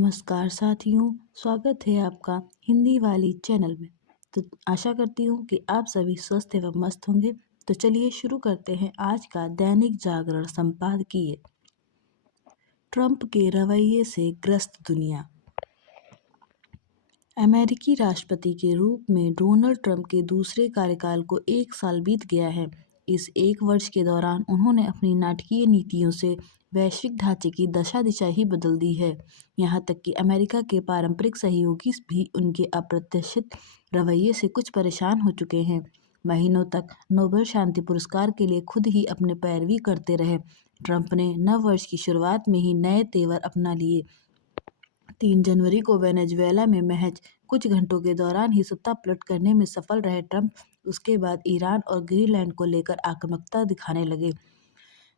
नमस्कार साथियों, स्वागत है आपका हिंदी वाली चैनल में। तो आशा करती हूँ कि आप सभी स्वस्थ एवं मस्त होंगे। तो चलिए शुरू करते हैं आज का दैनिक जागरण संपादकीय। ट्रंप के रवैये से ग्रस्त दुनिया। अमेरिकी राष्ट्रपति के रूप में डोनाल्ड ट्रंप के दूसरे कार्यकाल को 1 साल बीत गया है। इस 1 वर्ष के दौरान उन्होंने अपनी नाटकीय नीतियों से वैश्विक ढांचे की दशा दिशा ही बदल दी है। यहाँ तक कि अमेरिका के पारंपरिक सहयोगी भी उनके अप्रत्याशित रवैये से कुछ परेशान हो चुके हैं। महीनों तक नोबेल शांति पुरस्कार के लिए खुद ही अपने पैरवी करते रहे ट्रंप ने नव वर्ष की शुरुआत में ही नए तेवर अपना लिए। 3 जनवरी को वेनेजुएला में महज कुछ घंटों के दौरान ही सत्ता पलट करने में सफल रहे ट्रंप उसके बाद ईरान और ग्रीनलैंड को लेकर आक्रामकता दिखाने लगे।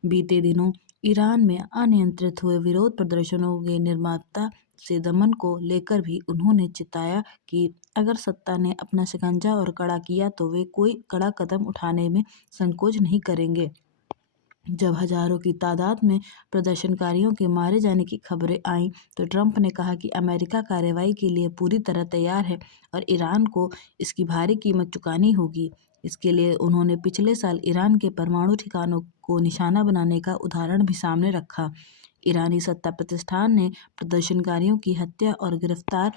बीते दिनों ईरान में अनियंत्रित हुए विरोध प्रदर्शनों के निर्माता से दमन को लेकर भी उन्होंने चिताया कि अगर सत्ता ने अपना शिकंजा और कड़ा किया तो वे कोई कड़ा कदम उठाने में संकोच नहीं करेंगे। जब हजारों की तादाद में प्रदर्शनकारियों के मारे जाने की खबरें आईं तो ट्रंप ने कहा कि अमेरिका कार्रवाई के लिए पूरी तरह तैयार है और ईरान को इसकी भारी कीमत चुकानी होगी। इसके लिए उन्होंने पिछले साल ईरान के परमाणु ठिकानों को निशाना बनाने का उदाहरण भी सामने रखा। ईरानी सत्ता प्रतिष्ठान ने प्रदर्शनकारियों की हत्या और गिरफ्तार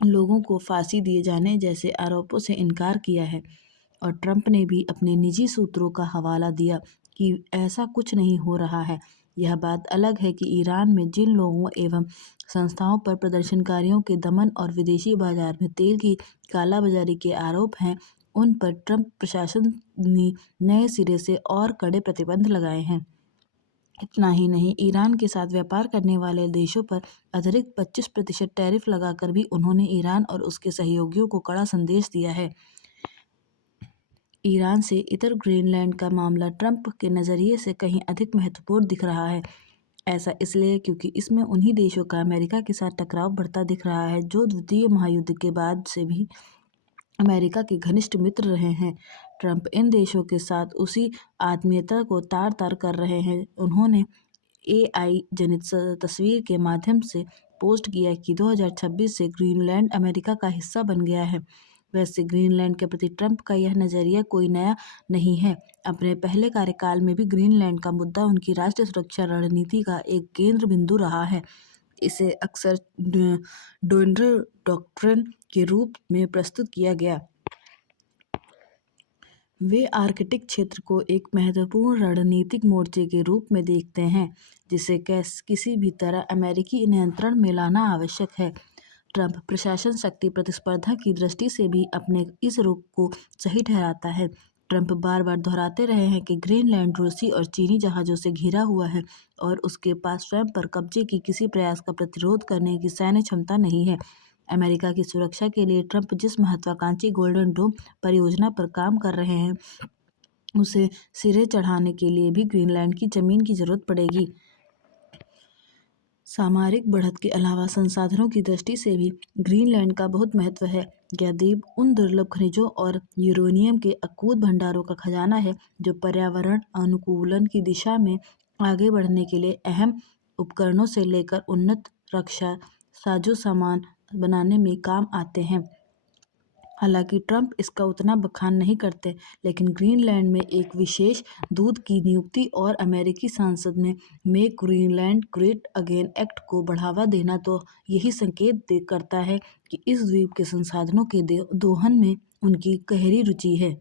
लोगों को फांसी दिए जाने जैसे आरोपों से इनकार किया है और ट्रंप ने भी अपने निजी सूत्रों का हवाला दिया कि ऐसा कुछ नहीं हो रहा है। यह बात अलग है कि ईरान में जिन लोगों एवं संस्थाओं पर प्रदर्शनकारियों के दमन और विदेशी बाजार में तेल की कालाबाजारी के आरोप हैं, उन पर ट्रंप प्रशासन ने नए सिरे से और कड़े प्रतिबंध लगाए हैं। इतना ही नहीं, ईरान के साथ व्यापार करने वाले देशों पर अतिरिक्त 25% टैरिफ लगाकर भी उन्होंने ईरान और उसके सहयोगियों को कड़ा संदेश दिया है। ईरान से इतर ग्रीनलैंड का मामला ट्रंप के नज़रिए से कहीं अधिक महत्वपूर्ण दिख रहा है। ऐसा इसलिए क्योंकि इसमें उन्हीं देशों का अमेरिका के साथ टकराव बढ़ता दिख रहा है जो द्वितीय महायुद्ध के बाद से भी अमेरिका के घनिष्ठ मित्र रहे हैं। ट्रंप इन देशों के साथ उसी आत्मीयता को तार तार कर रहे हैं। उन्होंने AI जनित तस्वीर के माध्यम से पोस्ट किया कि 2026 से ग्रीनलैंड अमेरिका का हिस्सा बन गया है। वैसे ग्रीनलैंड के प्रति ट्रंप का यह नज़रिया कोई नया नहीं है। अपने पहले कार्यकाल में भी ग्रीनलैंड का मुद्दा उनकी राष्ट्रीय सुरक्षा रणनीति का एक केंद्र बिंदु रहा है। इसे अक्सर डोनर डॉक्ट्रिन के रूप में प्रस्तुत किया गया। वे आर्कटिक क्षेत्र को एक महत्वपूर्ण रणनीतिक मोर्चे के रूप में देखते हैं जिसे किसी भी तरह अमेरिकी नियंत्रण में लाना आवश्यक है। ट्रंप प्रशासन शक्ति प्रतिस्पर्धा की दृष्टि से भी अपने इस रुख को सही ठहराता है। ट्रंप बार बार दोहराते रहे हैं कि ग्रीनलैंड रूसी और चीनी जहाज़ों से घिरा हुआ है और उसके पास स्वयं पर कब्जे की किसी प्रयास का प्रतिरोध करने की सैन्य क्षमता नहीं है। अमेरिका की सुरक्षा के लिए ट्रंप जिस महत्वाकांक्षी गोल्डन डोम परियोजना पर काम कर रहे हैं उसे सिरे चढ़ाने के लिए भी ग्रीनलैंड की जमीन की जरूरत पड़ेगी। सामरिक बढ़त के अलावा संसाधनों की दृष्टि से भी ग्रीनलैंड का बहुत महत्व है। यह द्वीप उन दुर्लभ खनिजों और यूरेनियम के अकूत भंडारों का खजाना है जो पर्यावरण अनुकूलन की दिशा में आगे बढ़ने के लिए अहम उपकरणों से लेकर उन्नत रक्षा साजो सामान बनाने में काम आते हैं। हालांकि ट्रंप इसका उतना बखान नहीं करते, लेकिन ग्रीनलैंड में एक विशेष दूत की नियुक्ति और अमेरिकी संसद में make Greenland great again act को बढ़ावा देना तो यही संकेत करता है कि इस द्वीप के संसाधनों के दोहन में उनकी गहरी रुचि है।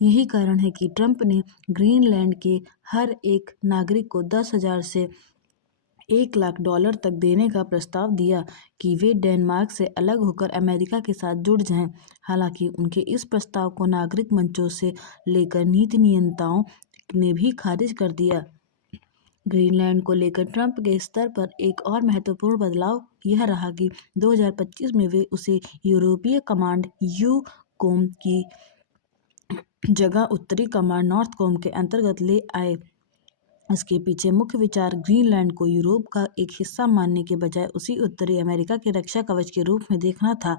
यही कारण है कि ट्रंप ने ग्रीनलैंड के हर एक नागरिक को 10,000 से $1,00,000 तक देने का प्रस्ताव दिया कि वे डेनमार्क से अलग होकर अमेरिका के साथ जुड़ जाएं। हालांकि उनके इस प्रस्ताव को नागरिक मंचों से लेकर नीति नियंताओं ने भी खारिज कर दिया। ग्रीनलैंड को लेकर ट्रंप के स्तर पर एक और महत्वपूर्ण बदलाव यह रहा कि 2025 में वे उसे यूरोपीय कमांड यूकोम की जगह उत्तरी कमांड नॉर्थकॉम के अंतर्गत ले आए। इसके पीछे मुख्य विचार ग्रीनलैंड को यूरोप का एक हिस्सा मानने के बजाय उसी उत्तरी अमेरिका के रक्षा कवच के रूप में देखना था।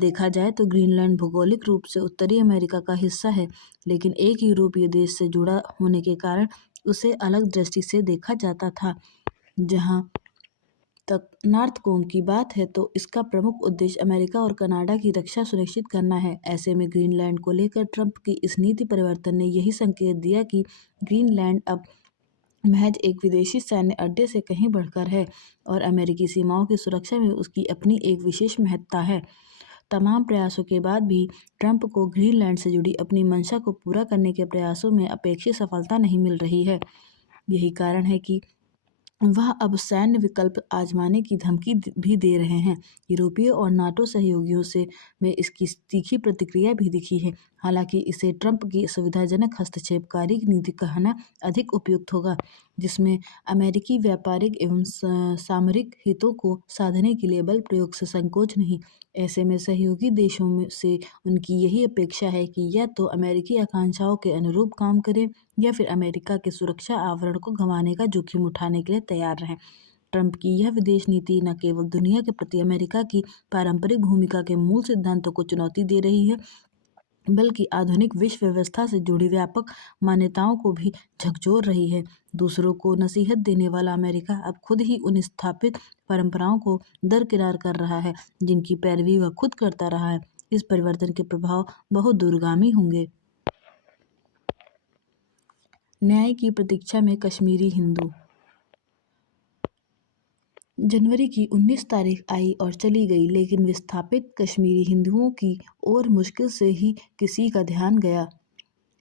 देखा जाए तो ग्रीनलैंड भौगोलिक रूप से उत्तरी अमेरिका का हिस्सा है, लेकिन एक यूरोपीय देश से जुड़ा होने के कारण उसे अलग दृष्टि से देखा जाता था। जहां तक नॉर्थ कोम की बात है तो इसका प्रमुख उद्देश्य अमेरिका और कनाडा की रक्षा सुनिश्चित करना है। ऐसे में ग्रीनलैंड को लेकर ट्रंप की इस नीति परिवर्तन ने यही संकेत दिया कि ग्रीनलैंड अब महज एक विदेशी सैन्य अड्डे से कहीं बढ़कर है और अमेरिकी सीमाओं की सुरक्षा में उसकी अपनी एक विशेष महत्ता है। तमाम प्रयासों के बाद भी ट्रंप को ग्रीनलैंड से जुड़ी अपनी मंशा को पूरा करने के प्रयासों में अपेक्षित सफलता नहीं मिल रही है। यही कारण है कि वह अब सैन्य विकल्प आजमाने की धमकी भी दे रहे हैं। यूरोपीय और नाटो सहयोगियों से में इसकी तीखी प्रतिक्रिया भी दिखी है। हालांकि इसे ट्रंप की सुविधाजनक हस्तक्षेपकारी नीति कहना अधिक उपयुक्त होगा, जिसमें अमेरिकी व्यापारिक एवं सामरिक हितों को साधने के लिए बल प्रयोग से संकोच नहीं। ऐसे में सहयोगी देशों से उनकी यही अपेक्षा है कि या तो अमेरिकी आकांक्षाओं के अनुरूप काम करें या फिर अमेरिका के सुरक्षा आवरण को गंवाने का जोखिम उठाने के लिए तैयार रहें। ट्रंप की यह विदेश नीति न केवल दुनिया के प्रति अमेरिका की पारंपरिक भूमिका के मूल सिद्धांतों को चुनौती दे रही है, बल्कि आधुनिक विश्व व्यवस्था से जुड़ी व्यापक मान्यताओं को भी झकझोर रही है। दूसरों को नसीहत देने वाला अमेरिका अब खुद ही उन स्थापित परंपराओं को दरकिनार कर रहा है जिनकी पैरवी वह खुद करता रहा है। इस परिवर्तन के प्रभाव बहुत दूरगामी होंगे। न्याय की प्रतीक्षा में कश्मीरी हिंदू। जनवरी की 19 तारीख आई और चली गई, लेकिन विस्थापित कश्मीरी हिंदुओं की ओर मुश्किल से ही किसी का ध्यान गया।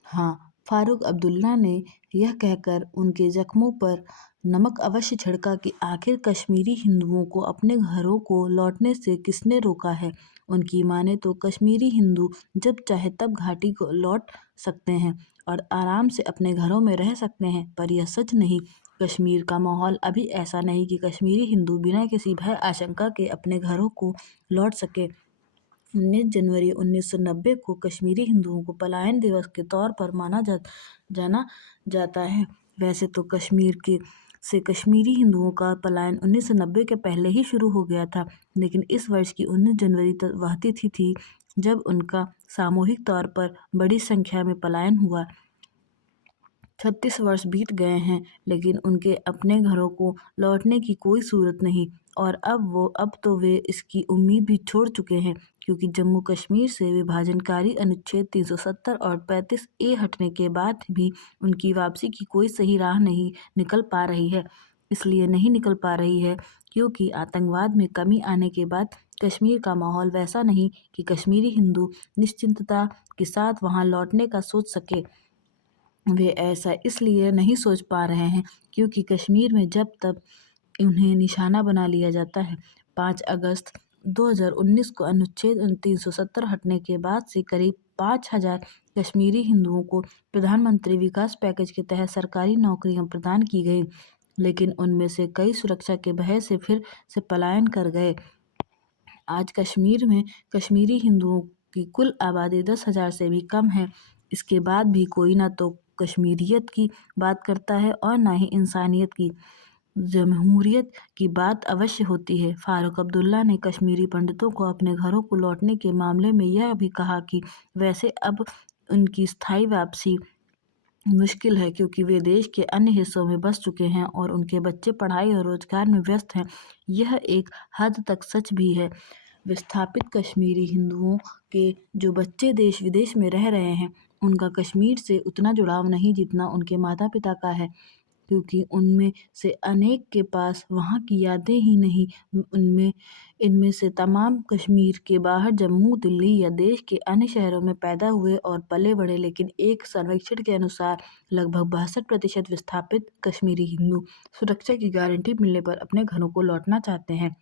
हाँ, फारूक अब्दुल्ला ने यह कहकर उनके जख्मों पर नमक अवश्य छिड़का कि आखिर कश्मीरी हिंदुओं को अपने घरों को लौटने से किसने रोका है। उनकी माने तो कश्मीरी हिंदू जब चाहे तब घाटी को लौट सकते हैं और आराम से अपने घरों में रह सकते हैं, पर यह सच नहीं। कश्मीर का माहौल अभी ऐसा नहीं कि कश्मीरी हिंदू बिना किसी भय आशंका के अपने घरों को लौट सके। 19 जनवरी 1990 को कश्मीरी हिंदुओं को पलायन दिवस के तौर पर जाना जाता है। वैसे तो कश्मीरी हिंदुओं का पलायन 1990 के पहले ही शुरू हो गया था, लेकिन इस वर्ष की 19 जनवरी वह तिथि थी जब उनका सामूहिक तौर पर बड़ी संख्या में पलायन हुआ। 36 वर्ष बीत गए हैं, लेकिन उनके अपने घरों को लौटने की कोई सूरत नहीं और अब तो वे इसकी उम्मीद भी छोड़ चुके हैं, क्योंकि जम्मू कश्मीर से विभाजनकारी अनुच्छेद 370 और 35A हटने के बाद भी उनकी वापसी की कोई सही राह नहीं निकल पा रही है। इसलिए नहीं निकल पा रही है क्योंकि आतंकवाद में कमी आने के बाद कश्मीर का माहौल वैसा नहीं कि कश्मीरी हिंदू निश्चिंतता के साथ वहां लौटने का सोच सके। वे ऐसा इसलिए नहीं सोच पा रहे हैं क्योंकि कश्मीर में जब तक उन्हें निशाना बना लिया जाता है। 5 अगस्त 2019 को अनुच्छेद 370 हटने के बाद से करीब 5,000 कश्मीरी हिंदुओं को प्रधानमंत्री विकास पैकेज के तहत सरकारी नौकरियां प्रदान की गई, लेकिन उनमें से कई सुरक्षा के भय से फिर से पलायन कर गए। आज कश्मीर में कश्मीरी हिंदुओं की कुल आबादी 10,000 से भी कम है। इसके बाद भी कोई ना तो कश्मीरियत की बात करता है और ना ही इंसानियत की। जमहूरियत की बात अवश्य होती है। फारूक अब्दुल्ला ने कश्मीरी पंडितों को अपने घरों को लौटने के मामले में यह भी कहा कि वैसे अब उनकी स्थायी वापसी मुश्किल है क्योंकि वे देश के अन्य हिस्सों में बस चुके हैं और उनके बच्चे पढ़ाई और रोजगार में व्यस्त हैं। यह एक हद तक सच भी है। विस्थापित कश्मीरी हिंदुओं के जो बच्चे देश विदेश में रह रहे हैं, उनका कश्मीर से उतना जुड़ाव नहीं जितना उनके माता पिता का है, क्योंकि उनमें से अनेक के पास वहाँ की यादें ही नहीं। इनमें से तमाम कश्मीर के बाहर जम्मू, दिल्ली या देश के अन्य शहरों में पैदा हुए और पले बढ़े, लेकिन एक सर्वेक्षण के अनुसार लगभग 62% विस्थापित कश्मीरी हिंदू सुरक्षा की गारंटी मिलने पर अपने घरों को लौटना चाहते हैं।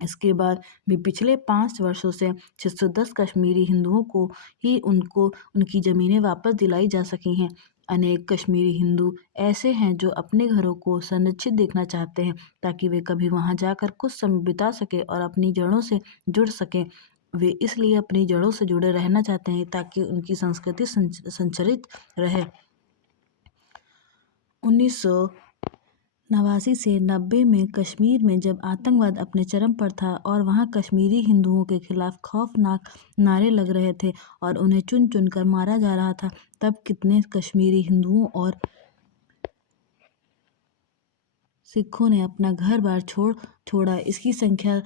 इसके बाद भी पिछले 5 वर्षों से 610 कश्मीरी हिंदुओं को ही उनकी ज़मीनें वापस दिलाई जा सकी हैं। अनेक कश्मीरी हिंदू ऐसे हैं जो अपने घरों को संरक्षित देखना चाहते हैं ताकि वे कभी वहां जाकर कुछ समय बिता सकें और अपनी जड़ों से जुड़ सकें। वे इसलिए अपनी जड़ों से जुड़े रहना चाहते हैं ताकि उनकी संस्कृति संचरित रहे। 1989 से 90 में कश्मीर में जब आतंकवाद अपने चरम पर था और वहां कश्मीरी हिंदुओं के खिलाफ खौफनाक नारे लग रहे थे और उन्हें चुन चुन कर मारा जा रहा था, तब कितने कश्मीरी हिंदुओं और सिखों ने अपना घर बार छोड़ा। इसकी संख्या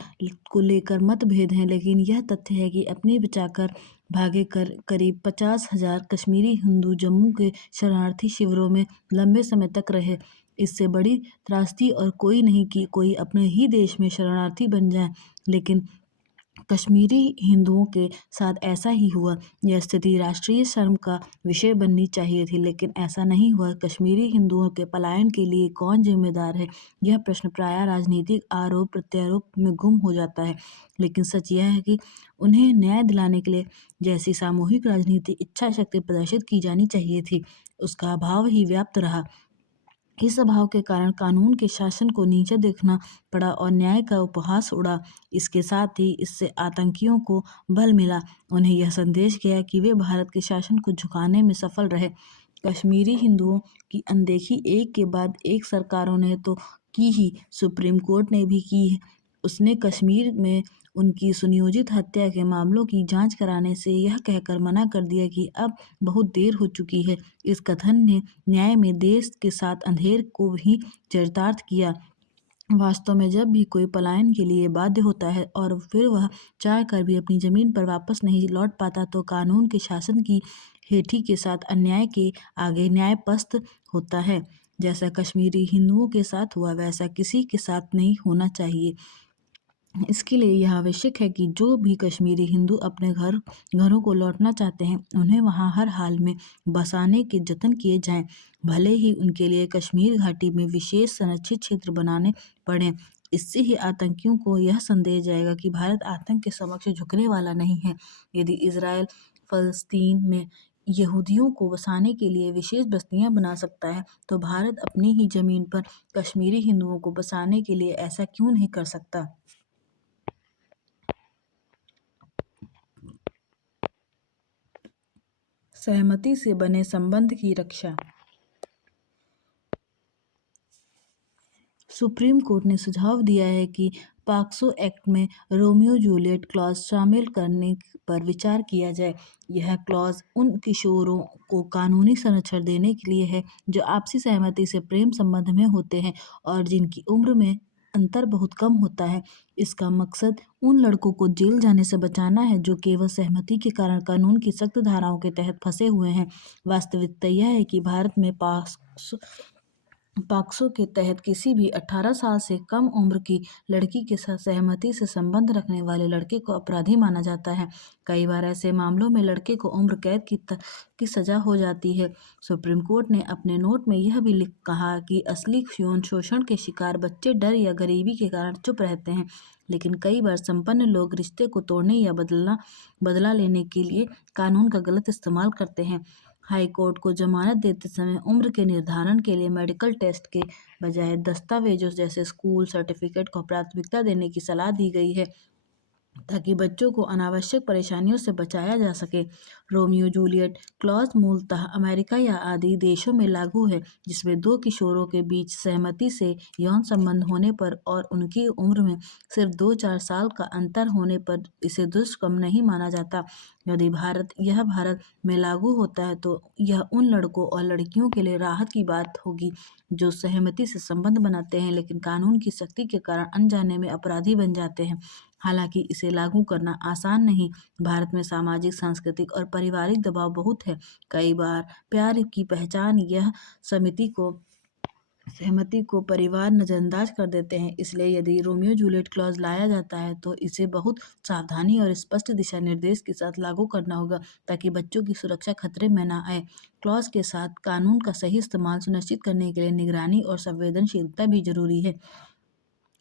को लेकर मतभेद हैं, लेकिन यह तथ्य है कि अपनी बचाकर भागे करीब 50,000 कश्मीरी हिंदू जम्मू के शरणार्थी शिविरों में लंबे समय तक रहे। इससे बड़ी त्रासदी और कोई नहीं कि कोई अपने ही देश में शरणार्थी बन जाए, लेकिन कश्मीरी हिंदुओं के साथ ऐसा ही हुआ। यह स्थिति राष्ट्रीय शर्म का विषय बननी चाहिए थी, लेकिन ऐसा नहीं हुआ। कश्मीरी हिंदुओं के पलायन के लिए कौन जिम्मेदार है, यह प्रश्न प्रायः राजनीतिक आरोप प्रत्यारोप में गुम हो जाता है, लेकिन सच यह है कि उन्हें न्याय दिलाने के लिए जैसी सामूहिक राजनीतिक इच्छा शक्ति प्रदर्शित की जानी चाहिए थी, उसका अभाव ही व्याप्त रहा। इस अभाव के कारण कानून के शासन को नीचे देखना पड़ा और न्याय का उपहास उड़ा। इसके साथ ही इससे आतंकियों को बल मिला। उन्हें यह संदेश गया कि वे भारत के शासन को झुकाने में सफल रहे। कश्मीरी हिंदुओं की अनदेखी एक के बाद एक सरकारों ने तो की ही, सुप्रीम कोर्ट ने भी की है। उसने कश्मीर में उनकी सुनियोजित हत्या के मामलों की जांच कराने से यह कहकर मना कर दिया कि अब बहुत देर हो चुकी है। इस कथन ने न्याय में देश के साथ अंधेर को भी चरितार्थ किया। वास्तव में जब भी कोई पलायन के लिए बाध्य होता है और फिर वह चाह कर भी अपनी जमीन पर वापस नहीं लौट पाता, तो कानून के शासन की हेठी के साथ अन्याय के आगे न्याय पस्त होता है। जैसा कश्मीरी हिंदुओं के साथ हुआ, वैसा किसी के साथ नहीं होना चाहिए। इसके लिए यह आवश्यक है कि जो भी कश्मीरी हिंदू अपने घरों को लौटना चाहते हैं, उन्हें वहां हर हाल में बसाने के जतन किए जाएं, भले ही उनके लिए कश्मीर घाटी में विशेष संरक्षित क्षेत्र बनाने पड़ें। इससे ही आतंकियों को यह संदेश जाएगा कि भारत आतंक के समक्ष झुकने वाला नहीं है। यदि इजरायल फलस्तीन में यहूदियों को बसाने के लिए विशेष बस्तियां बना सकता है, तो भारत अपनी ही जमीन पर कश्मीरी हिंदुओं को बसाने के लिए ऐसा क्यों नहीं कर सकता। सहमति से बने संबंध की रक्षा। सुप्रीम कोर्ट ने सुझाव दिया है कि पॉक्सो एक्ट में रोमियो जूलियट क्लॉज शामिल करने पर विचार किया जाए। यह क्लॉज उन किशोरों को कानूनी संरक्षण देने के लिए है जो आपसी सहमति से प्रेम संबंध में होते हैं और जिनकी उम्र में अंतर बहुत कम होता है। इसका मकसद उन लड़कों को जेल जाने से बचाना है जो केवल सहमति के कारण कानून की सख्त धाराओं के तहत फंसे हुए हैं। वास्तविकता यह है कि भारत में पॉक्सो के तहत किसी भी 18 साल से कम उम्र की लड़की के साथ सहमति से संबंध रखने वाले लड़के को अपराधी माना जाता है। कई बार ऐसे मामलों में लड़के को उम्र कैद की सजा हो जाती है। सुप्रीम कोर्ट ने अपने नोट में यह भी कहा कि असली यौन शोषण के शिकार बच्चे डर या गरीबी के कारण चुप रहते हैं, लेकिन कई बार संपन्न लोग रिश्ते को तोड़ने या बदला लेने के लिए कानून का गलत इस्तेमाल करते हैं। हाई कोर्ट को जमानत देते समय उम्र के निर्धारण के लिए मेडिकल टेस्ट के बजाय दस्तावेजों जैसे स्कूल सर्टिफिकेट को प्राथमिकता देने की सलाह दी गई है, ताकि बच्चों को अनावश्यक परेशानियों से बचाया जा सके। रोमियो जूलियट क्लॉज मूलतः अमेरिका या आदि देशों में लागू है, जिसमें दो किशोरों के बीच सहमति से यौन संबंध होने पर और उनकी उम्र में सिर्फ 2-4 साल का अंतर होने पर इसे दुष्कर्म नहीं माना जाता। यदि यह भारत में लागू होता है, तो यह उन लड़कों और लड़कियों के लिए राहत की बात होगी जो सहमति से संबंध बनाते हैं, लेकिन कानून की सख्ती के कारण अनजाने में अपराधी बन जाते हैं। हालांकि इसे लागू करना आसान नहीं। भारत में सामाजिक, सांस्कृतिक और पारिवारिक दबाव बहुत है। कई बार प्यार की पहचान यह सहमति को परिवार नजरअंदाज कर देते हैं। इसलिए यदि रोमियो जूलियट क्लॉज लाया जाता है, तो इसे बहुत सावधानी और स्पष्ट दिशा निर्देश के साथ लागू करना होगा, ताकि बच्चों की सुरक्षा खतरे में न आए। क्लॉज के साथ कानून का सही इस्तेमाल सुनिश्चित करने के लिए निगरानी और संवेदनशीलता भी जरूरी है।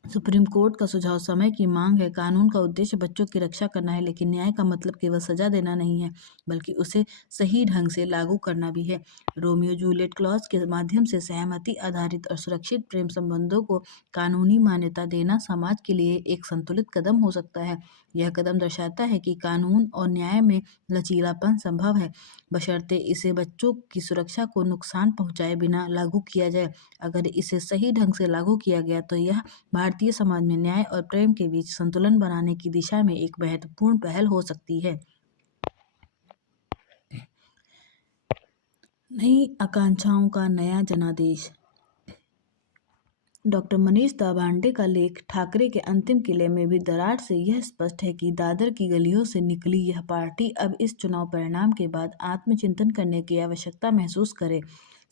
सुप्रीम कोर्ट का सुझाव समय की मांग है। कानून का उद्देश्य बच्चों की रक्षा करना है, लेकिन न्याय का मतलब केवल सजा देना नहीं है, बल्कि उसे सही ढंग से लागू करना भी है। रोमियो जूलियट क्लॉज के माध्यम से सहमति आधारित और सुरक्षित प्रेम संबंधों को कानूनी मान्यता देना समाज के लिए एक संतुलित कदम हो सकता है। यह कदम दर्शाता है कि कानून और न्याय में लचीलापन संभव है, बशर्ते इसे बच्चों की सुरक्षा को नुकसान पहुंचाए बिना लागू किया जाए। अगर इसे सही ढंग से लागू किया गया, तो यह भारतीय समाज में न्याय और प्रेम के बीच संतुलन बनाने की दिशा में एक महत्वपूर्ण पहल हो सकती है। नई आकांक्षाओं का नया जनादेश। डॉक्टर मनीष दाभाडे का लेख ठाकरे के अंतिम किले में भी दरार से यह स्पष्ट है कि दादर की गलियों से निकली यह पार्टी अब इस चुनाव परिणाम के बाद आत्मचिंतन करने की आवश्यकता महसूस करे।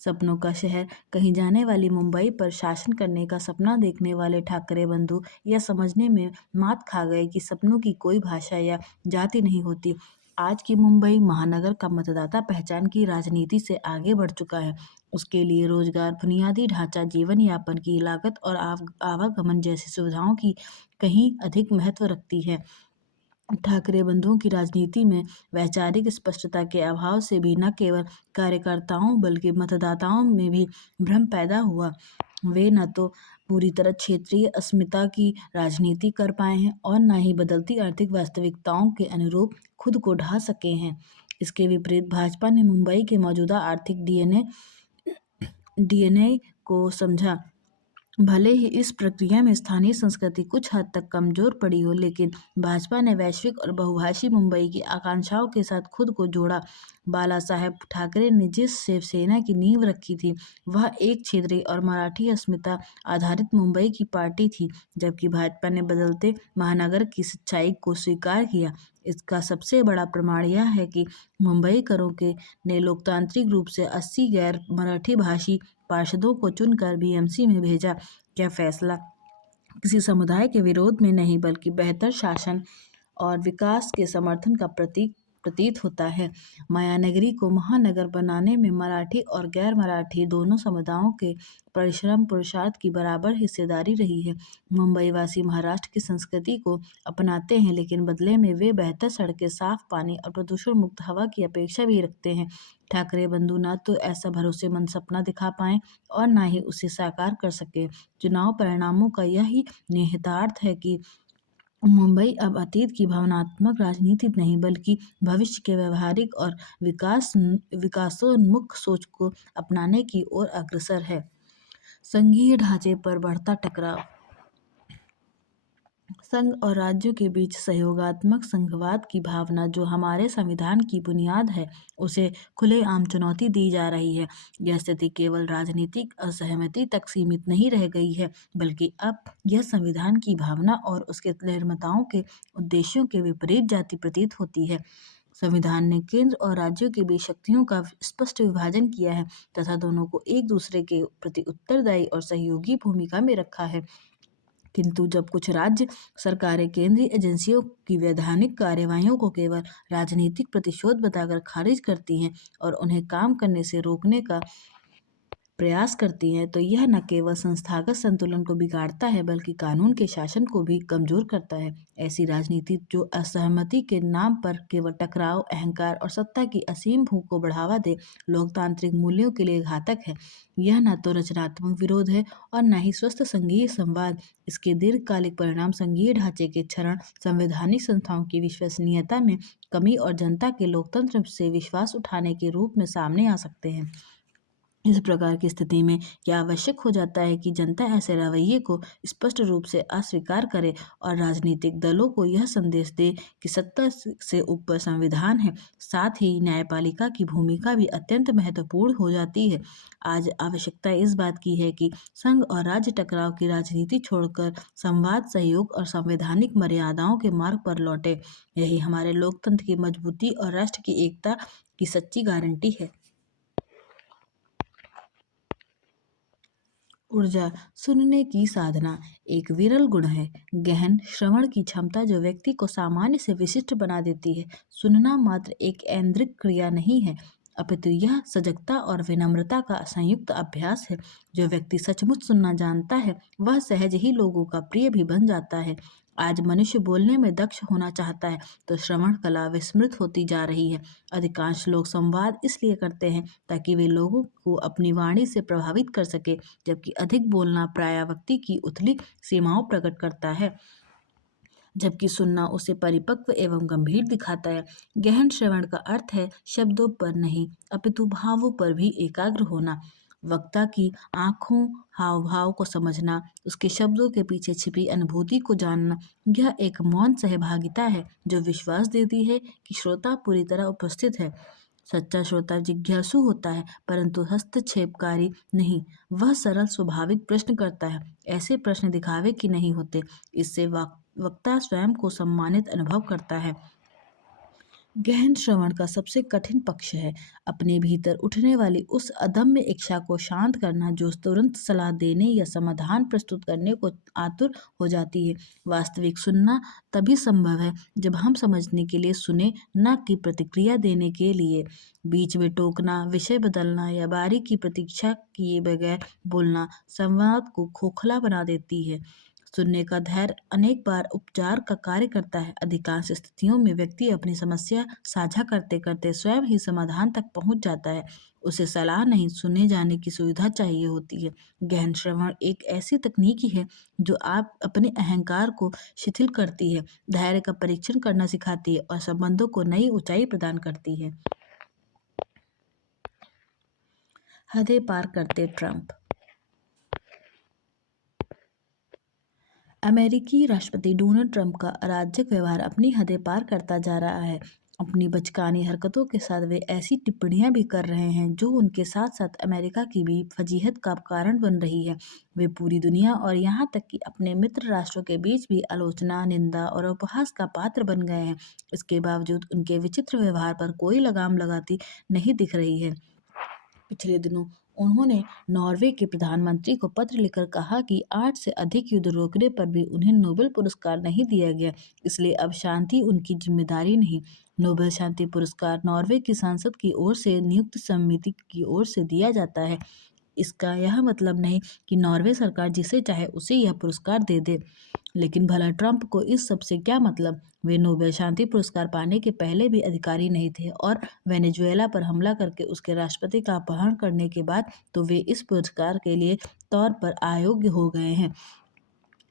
सपनों का शहर कहीं जाने वाली मुंबई पर शासन करने का सपना देखने वाले ठाकरे बंधु यह समझने में मात खा गए कि सपनों की कोई भाषा या जाति नहीं होती। आज की मुंबई महानगर का मतदाता पहचान की राजनीति से आगे बढ़ चुका है। उसके लिए रोजगार, बुनियादी ढांचा, जीवन यापन की लागत और आवागमन जैसी सुविधाओं की कहीं अधिक महत्व रखती है। ठाकरे बंधुओं की राजनीति में वैचारिक स्पष्टता के अभाव से भी न केवल कार्यकर्ताओं बल्कि मतदाताओं में भी भ्रम पैदा हुआ। वे न तो पूरी तरह क्षेत्रीय अस्मिता की राजनीति कर पाए हैं और न ही बदलती आर्थिक वास्तविकताओं के अनुरूप खुद को ढा सके हैं। इसके विपरीत भाजपा ने मुंबई के मौजूदा आर्थिक डीएनए को समझा। भले ही इस प्रक्रिया में स्थानीय संस्कृति कुछ हद तक कमजोर पड़ी हो, लेकिन भाजपा ने वैश्विक और बहुभाषी मुंबई की आकांक्षाओं के साथ खुद को जोड़ा। बाला साहेब ठाकरे ने जिस शिवसेना की नींव रखी थी वह एक क्षेत्रीय और मराठी अस्मिता आधारित मुंबई की पार्टी थी, जबकि भाजपा ने बदलते महानगर की सच्चाई को स्वीकार किया। इसका सबसे बड़ा प्रमाण यह है कि मुंबईकरों के ने लोकतांत्रिक रूप से 80 गैर मराठी भाषी पार्षदों को चुनकर बीएमसी में भेजा। यह फैसला किसी समुदाय के विरोध में नहीं बल्कि बेहतर शासन और विकास के समर्थन का प्रतीत होता है। मायानगरी को महानगर बनाने में मराठी और गैर मराठी दोनों समुदायों के परिश्रम पुरुषार्थ की बराबर हिस्सेदारी रही है। मुंबई वासी महाराष्ट्र की संस्कृति को अपनाते हैं, लेकिन बदले में वे बेहतर सड़कें, साफ पानी और प्रदूषण मुक्त हवा की अपेक्षा भी रखते हैं। ठाकरे बंधु न तो ऐसा भरोसेमंद सपना दिखा पाए और न ही उसे साकार कर सके। चुनाव परिणामों का यही निहितार्थ है कि मुंबई अब अतीत की भावनात्मक राजनीति नहीं बल्कि भविष्य के व्यवहारिक और विकासोन्मुख सोच को अपनाने की ओर अग्रसर है। संघीय ढांचे पर बढ़ता टकराव। संघ और राज्यों के बीच सहयोगात्मक संघवाद की भावना, जो हमारे संविधान की बुनियाद है, उसे खुलेआम चुनौती दी जा रही है। यह स्थिति केवल राजनीतिक असहमति तक सीमित नहीं रह गई है, बल्कि अब यह संविधान की भावना और उसके निर्माताओं के उद्देश्यों के विपरीत जाती प्रतीत होती है। संविधान ने केंद्र और राज्यों के बीच शक्तियों का स्पष्ट विभाजन किया है तथा दोनों को एक दूसरे के प्रति उत्तरदायी और सहयोगी भूमिका में रखा है। किंतु जब कुछ राज्य सरकारें केंद्रीय एजेंसियों की वैधानिक कार्यवाहियों को केवल राजनीतिक प्रतिशोध बताकर खारिज करती हैं और उन्हें काम करने से रोकने का प्रयास करती हैं, तो यह न केवल संस्थागत संतुलन को बिगाड़ता है बल्कि कानून के शासन को भी कमजोर करता है। ऐसी राजनीति जो असहमति के नाम पर केवल टकराव, अहंकार और सत्ता की असीम भूख को बढ़ावा दे, लोकतांत्रिक मूल्यों के लिए घातक है। यह न तो रचनात्मक विरोध है और न ही स्वस्थ संघीय संवाद। इसके दीर्घकालिक परिणाम संघीय ढांचे के क्षरण, संवैधानिक संस्थाओं की विश्वसनीयता में कमी और जनता के लोकतंत्र से विश्वास उठाने के रूप में सामने आ सकते हैं। इस प्रकार की स्थिति में यह आवश्यक हो जाता है कि जनता ऐसे रवैये को स्पष्ट रूप से अस्वीकार करे और राजनीतिक दलों को यह संदेश दे कि सत्ता से ऊपर संविधान है। साथ ही न्यायपालिका की भूमिका भी अत्यंत महत्वपूर्ण हो जाती है। आज आवश्यकता इस बात की है कि संघ और राज्य टकराव की राजनीति छोड़कर संवाद, सहयोग और संवैधानिक मर्यादाओं के मार्ग पर लौटे। यही हमारे लोकतंत्र की मजबूती और राष्ट्र की एकता की सच्ची गारंटी है। ऊर्जा। सुनने की साधना एक विरल गुण है, गहन श्रवण की क्षमता जो व्यक्ति को सामान्य से विशिष्ट बना देती है। सुनना मात्र एक ऐन्द्रिक क्रिया नहीं है, अपितु यह सजगता और विनम्रता का संयुक्त अभ्यास है। जो व्यक्ति सचमुच सुनना जानता है वह सहज ही लोगों का प्रिय भी बन जाता है। आज मनुष्य बोलने में दक्ष होना चाहता है तो श्रवण कला विस्मृत होती जा रही है। अधिकांश लोग संवाद इसलिए करते हैं ताकि वे लोगों को अपनी वाणी से प्रभावित कर सके, जबकि अधिक बोलना प्रायः व्यक्ति की उथली सीमाओं प्रकट करता है, जबकि सुनना उसे परिपक्व एवं गंभीर दिखाता है। गहन श्रवण का अर्थ है शब्दों पर नहीं अपितु भावों पर भी एकाग्र होना। वक्ता की आंखों, हाव भाव को समझना, उसके शब्दों के पीछे छिपी अनुभूति को जानना, यह एक मौन सहभागिता है जो विश्वास देती है कि श्रोता पूरी तरह उपस्थित है। सच्चा श्रोता जिज्ञासु होता है परंतु हस्तक्षेपकारी नहीं। वह सरल स्वाभाविक प्रश्न करता है। ऐसे प्रश्न दिखावे की नहीं होते। इससे वक्ता स्वयं को सम्मानित अनुभव करता है। गहन श्रवण का सबसे कठिन पक्ष है अपने भीतर उठने वाली उस अदम्य इच्छा को शांत करना जो तुरंत सलाह देने या समाधान प्रस्तुत करने को आतुर हो जाती है। वास्तविक सुनना तभी संभव है जब हम समझने के लिए सुने, न कि प्रतिक्रिया देने के लिए। बीच में टोकना, विषय बदलना या बारी की प्रतीक्षा किए बगैर बोलना संवाद को खोखला बना देती है। सुनने का धैर्य अनेक बार उपचार का कार्य करता है। अधिकांश स्थितियों में व्यक्ति अपनी समस्या साझा करते करते स्वयं ही समाधान तक पहुंच जाता है। उसे सलाह नहीं, सुने जाने की सुविधा चाहिए होती है। गहन श्रवण एक ऐसी तकनीकी है जो आप अपने अहंकार को शिथिल करती है, धैर्य का परीक्षण करना सिखाती है और संबंधों को नई ऊंचाई प्रदान करती है। हदें पार करते ट्रंप। अमेरिकी राष्ट्रपति डोनाल्ड ट्रंप का अराजक व्यवहार अपनी हदें पार करता जा रहा है। अपनी बचकानी हरकतों के साथ वे ऐसी टिप्पणियां भी कर रहे हैं जो उनके साथ साथ अमेरिका की भी फजीहत का कारण बन रही है। वे पूरी दुनिया और यहाँ तक कि अपने मित्र राष्ट्रों के बीच भी आलोचना, निंदा और उपहास का पात्र बन गए हैं। इसके बावजूद उनके विचित्र व्यवहार पर कोई लगाम लगाती नहीं दिख रही है। पिछले दिनों उन्होंने नॉर्वे के प्रधानमंत्री को पत्र लिखकर कहा कि 8 से अधिक युद्ध रोकने पर भी उन्हें नोबेल पुरस्कार नहीं दिया गया, इसलिए अब शांति उनकी जिम्मेदारी नहीं। नोबेल शांति पुरस्कार नॉर्वे की संसद की ओर से नियुक्त समिति की ओर से दिया जाता है। इसका यह मतलब नहीं कि नॉर्वे सरकार जिसे चाहे उसे यह पुरस्कार दे दे। लेकिन भला ट्रंप को इस सब से क्या मतलब? वे नोबेल शांति पुरस्कार पाने के पहले भी अधिकारी नहीं थे और वेनेजुएला पर हमला करके उसके राष्ट्रपति का अपहरण करने के बाद तो वे इस पुरस्कार के लिए तौर पर अयोग्य हो गए हैं।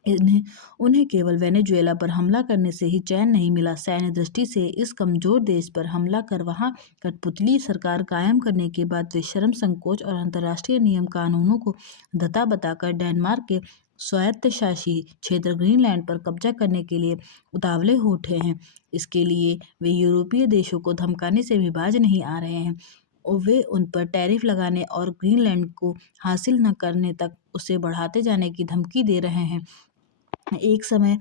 उन्हें केवल वेनेजुएला पर हमला करने से ही चैन नहीं मिला। सैन्य दृष्टि से इस कमजोर देश पर हमला कर वहां कठपुतली सरकार कायम करने के बाद वे शर्म, संकोच और अंतर्राष्ट्रीय नियम कानूनों को धता बताकर डेनमार्क के स्वायत्तशासी क्षेत्र ग्रीनलैंड पर कब्जा करने के लिए उतावले हो उठे हैं। इसके लिए वे यूरोपीय देशों को धमकाने से भी बाज नहीं आ रहे हैं और वे उन पर टैरिफ लगाने और ग्रीनलैंड को हासिल न करने तक उसे बढ़ाते जाने की धमकी दे रहे हैं। एक समय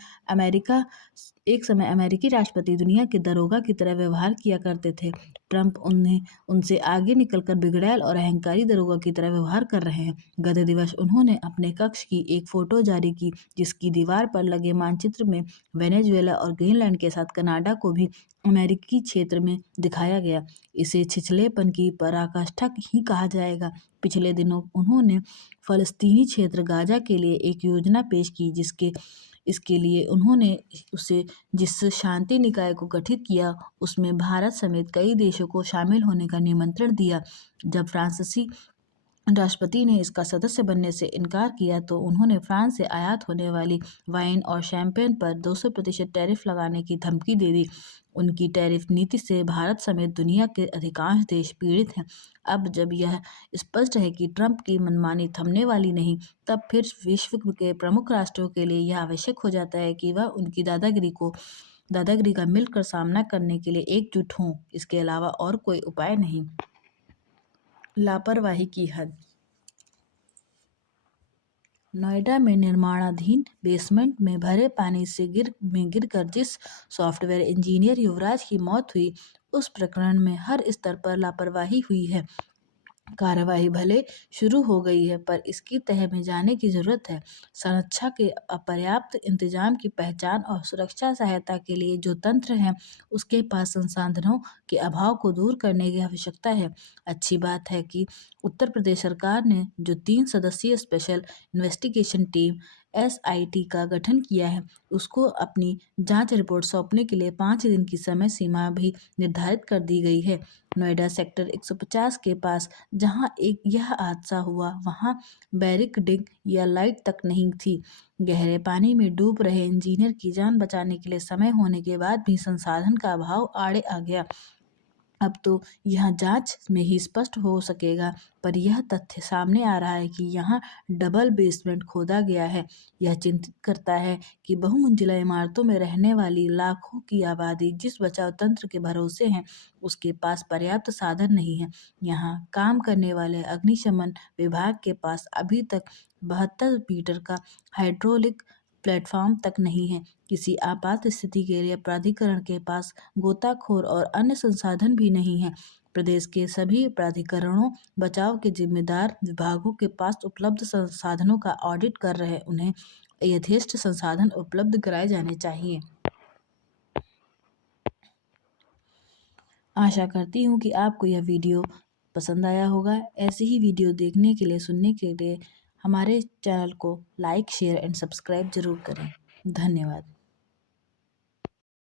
अमेरिकी राष्ट्रपति दुनिया के दरोगा की तरह व्यवहार किया करते थे। ट्रंप उनसे आगे निकलकर बिगड़ैल और अहंकारी दरोगा की तरह व्यवहार कर रहे हैं। गत दिवस उन्होंने अपने कक्ष की एक फोटो जारी की जिसकी दीवार पर लगे मानचित्र में वेनेजुएला और ग्रीनलैंड के साथ कनाडा को भी अमेरिकी क्षेत्र में दिखाया गया। इसे छिछलेपन की पराकाष्ठा ही कहा जाएगा। पिछले दिनों उन्होंने फलस्तीनी क्षेत्र गाजा के लिए एक योजना पेश की इसके लिए उन्होंने जिस शांति निकाय को गठित किया उसमें भारत समेत कई देशों को शामिल होने का निमंत्रण दिया। जब फ्रांसीसी राष्ट्रपति ने इसका सदस्य बनने से इनकार किया तो उन्होंने फ्रांस से आयात होने वाली वाइन और शैंपेन पर 200% टैरिफ लगाने की धमकी दे दी। उनकी टैरिफ नीति से भारत समेत दुनिया के अधिकांश देश पीड़ित हैं। अब जब यह स्पष्ट है कि ट्रंप की मनमानी थमने वाली नहीं, तब फिर विश्व के प्रमुख राष्ट्रों के लिए यह आवश्यक हो जाता है कि वह उनकी दादागिरी का मिलकर सामना करने के लिए एकजुट हों। इसके अलावा और कोई उपाय नहीं। लापरवाही की हद। नोएडा में निर्माणाधीन बेसमेंट में भरे पानी से गिरकर जिस सॉफ्टवेयर इंजीनियर युवराज की मौत हुई, उस प्रकरण में हर स्तर पर लापरवाही हुई है। कार्यवाही भले शुरू हो गई है पर इसकी तह में जाने की जरूरत है। संरक्षा के अपर्याप्त इंतजाम की पहचान और सुरक्षा सहायता के लिए जो तंत्र है उसके पास संसाधनों के अभाव को दूर करने की आवश्यकता है। अच्छी बात है कि उत्तर प्रदेश सरकार ने जो 3 सदस्यीय स्पेशल इन्वेस्टिगेशन टीम SIT का गठन किया है उसको अपनी जांच रिपोर्ट सौंपने के लिए 5 दिन की समय सीमा भी निर्धारित कर दी गई है। नोएडा सेक्टर 150 के पास जहां यह हादसा हुआ वहां बैरिकेडिंग या लाइट तक नहीं थी। गहरे पानी में डूब रहे इंजीनियर की जान बचाने के लिए समय होने के बाद भी संसाधन का अभाव आड़े आ गया। अब तो यह जांच में ही स्पष्ट हो सकेगा, पर यह तथ्य सामने आ रहा है कि यहाँ डबल बेसमेंट खोदा गया है। यह चिंतित करता है कि बहुमंजिला इमारतों में रहने वाली लाखों की आबादी जिस बचाव तंत्र के भरोसे है, उसके पास पर्याप्त साधन नहीं है। यहाँ काम करने वाले अग्निशमन विभाग के पास अभी तक 72 मीटर का हाइड्रोलिक प्लेटफॉर्म तक नहीं है। किसी आपात स्थिति के लिए प्राधिकरण के पास गोताखोर और अन्य संसाधन भी नहीं है। प्रदेश के सभी प्राधिकरणों बचाव के जिम्मेदार विभागों के पास उपलब्ध संसाधनों का ऑडिट कर रहे, उन्हें यथेष्ट संसाधन उपलब्ध कराए जाने चाहिए। आशा करती हूँ कि आपको यह वीडियो पसंद आया होगा। ऐसी ही वीडियो देखने के लिए, सुनने के लिए हमारे चैनल को लाइक, शेयर एंड सब्सक्राइब जरूर करें। धन्यवाद।